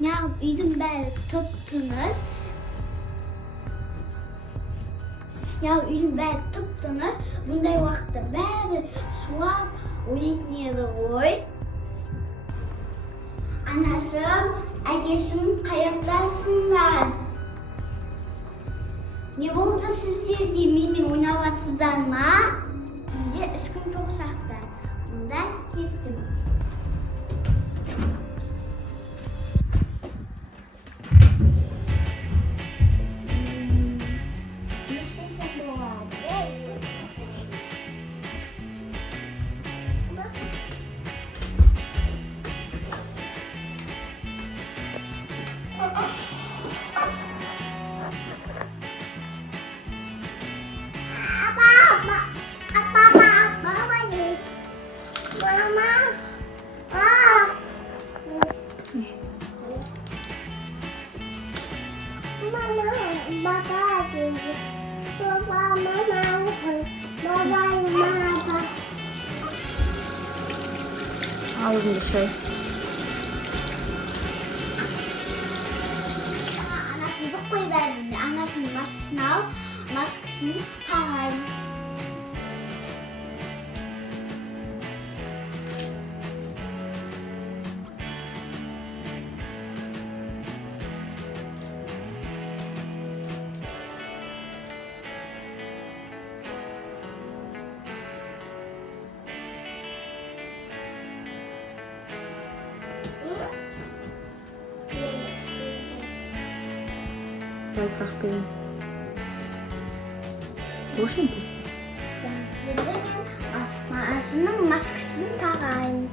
Ya uyudum ben tuttunuz. Ya uyudum ben tuttunuz. Bunday vaqtda bari suab o'ynaydi qo'y. Anasım, akesim qayoqdasizlar? Ne bo'ldi sizlarga? Men o'ynayapsizlarmi? Uyda ishim to'xsaqda. Undan ketdim. Alın bir şey. Anasını koyuverdim. Anasının maskesini al. Maskesini takayım. Beitrag bilden. Wo sind das? Anasının maskesini takayım.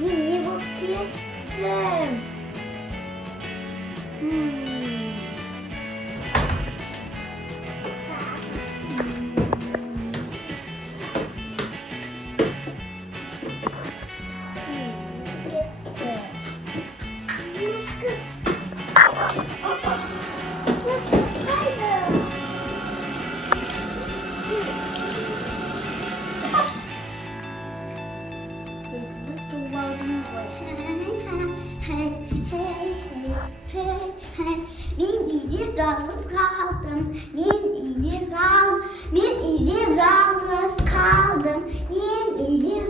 Mini bu kilitlim. Yalnız kaldım.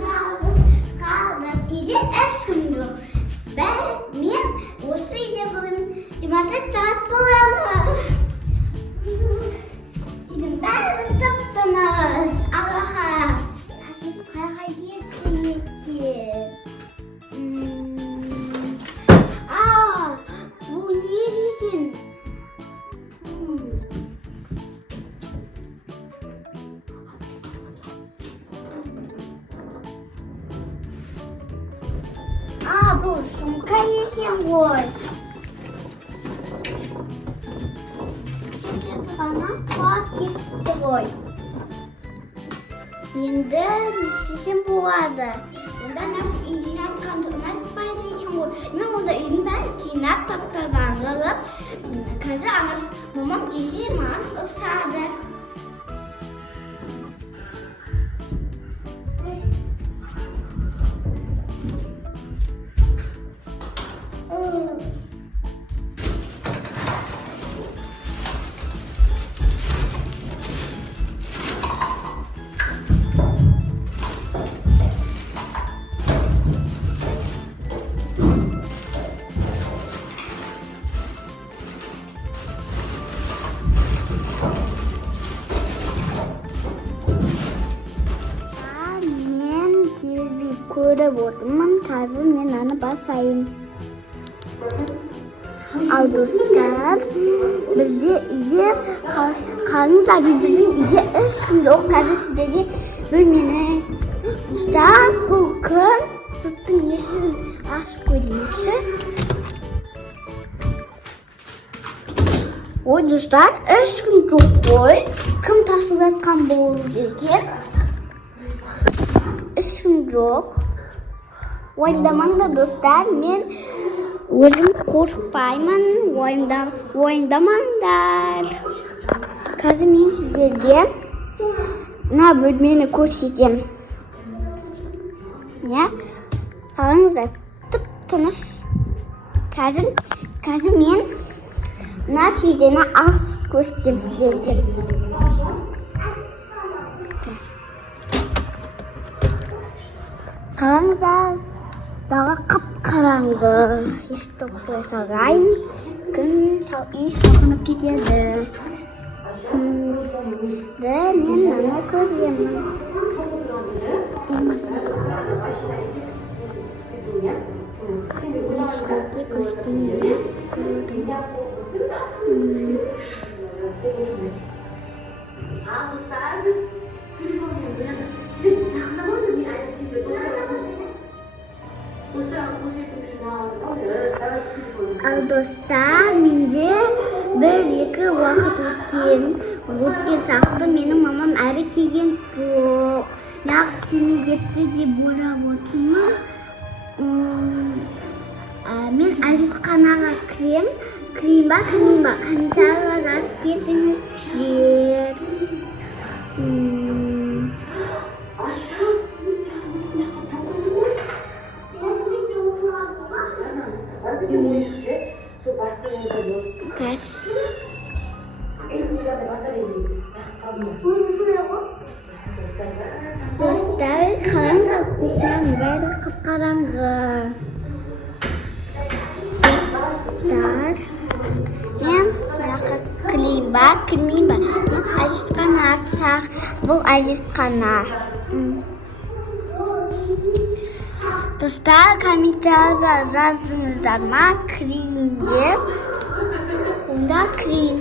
Yalnız kaldım. İdi eşkundu. Ben o suyla bugün cumata çarp bulamam. İdim ben tuttunuz. Allah'a. Herkes kaya gitti. Bu niye için? Bu sumkayı kim koy? Şimdi bana paket koy. Şimdi sizin bu arada. Bundan nasıl ilgilen kantonlar paylaşım koy. Ben orada ben kinap kazanırım. Kazı anası babam geçirmem o sade. Ko'rib ta'zir men ani basayin. Dostlar, bizni yer qolinglar, bizning uyga ish kunida o'tkazishdagi bo'lmini. Sizlar bu kun sutning yeshirini ochib qo'ydingizchi? Voy do'stlar, ish kun yo'q qo'y. Kim tashkilotgan bo'lishi ekan? Ish kun yo'q. O'ylamanglar do'stlar, men Өзім қорықпаймын, уайымдамаңдар. Қазір мен сіздерге мына бөлмені көрсетемін. Ya, қараңыздар, тып-тыныш. Қазір мен мына терезені ашып көрсетемін сіздерге. Қараңыздар, бағы қап-қараңғы. Есікті қоя салайын. Күн үй салқынып кетеді. Мен мына көремін. Ал достар, менде бір-екі уақыт өткен сияқты менің мамам әрі келген жоқ. Неғып келмей кетті деп ойлап отырмын. Мен әжетханаға кірейін ба? Комментарийға жазып кетіңіздер. Достар, қараңыздар, кухняның бәрі қап-қараңғы. Достар, мен кірейін ба? Әжетхана ашсақ, бұл әжетхана. Достар, комментарийға жаздыңыздар ма? Кірейін деп. Онда кірейін.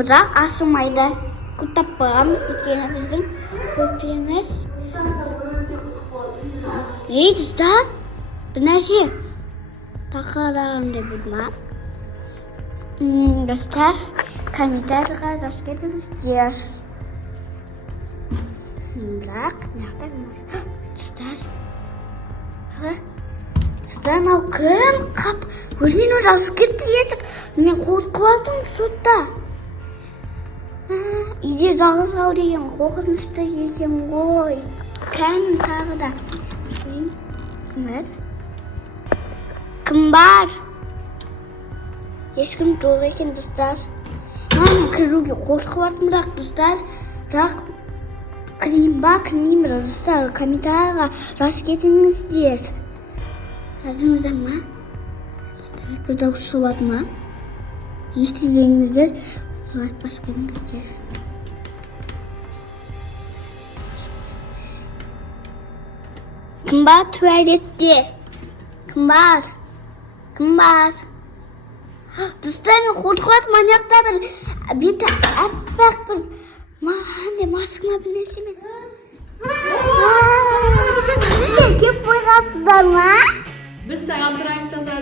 Бірақ ашылмайды. Күтіп бағамыз өйткені біздің көпеміз. Достар, бір нәрсе тақырағымды білмей. Достар, комментарийға жазып кетіңіздер. Бірақ, достар, мынау кім қап? Өзімен өзі ауысып кетті есік. Мен қорқып алдым сотта. Үйде жалғыз қал деген қорқынышты екен ғой. Кән тағы да. Кім бар? Ешкім жоқ екен, достар. Мен кіруге қорқып алдым, бірақ достар. Бірақ кірейін ба, кірмеймін, достар. Комментарийға жазып кетіңіздер. Жаздыңыздар ма? Bir dağ su var mı? İstediğinizdir. Evet, basıp gidin. Kim var tuvalette? Kim var? Dostlarım, korkuat manyakta bir de bak bir maskıma bir neyse mi? Kim koygasılar mı? Biz sana prank çalıştık.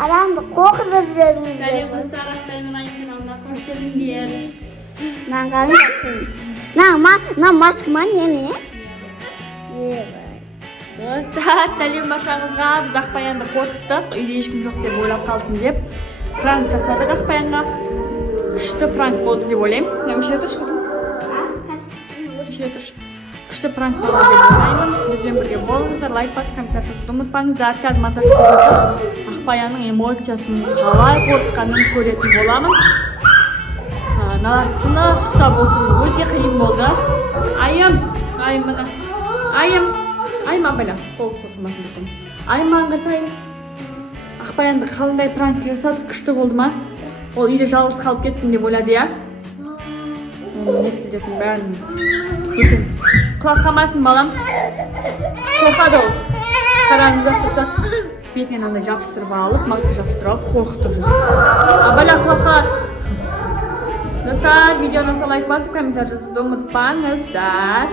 Adamdı korkuduz dediniz. Selam dostlar, benim kanalına hoş geldiniz. Ben kalmıştım. Maskıma ne? Dostlar, сәлем баршаңызға. Біз Ақбаянды қорқыттық, үйде ешкім жоқ деп ойлап қалсын деп пранк жасадық Ақбаянға. Күшті пранк болды деп ойлаймын. Өшіре тұршы қызым. Күшті пранк болды деп ойлаймын. Бізбен бірге болыңыздар, лайк басып, комментарий жазуды ұмытпаңыздар. Қазір монтаж жасап Ақбаянның эмоциясын қалай қорыққанын көретін боламын. Тыныш ұстап отыру өте қиын болды. Айым абайла, қол соқылмасын дейтін. Айым аңғырсайын. Ақбаянды қалыңдай пранк жасадық, күшті болды ма? Ол үйде жалғыз қалып кеттім деп ойлады, я? Не істедетін бәрін. Құлақ қалмасын, балам. Қорқады ол. Қараңыз жақтырса, бетінен андай жабыстырып алып, маска жабыстырып алып, қорқытып жүр. Абайла құлақ қалады. Достар, видеоны лайк басып, комментарий жазуды ұмытпаңыздар.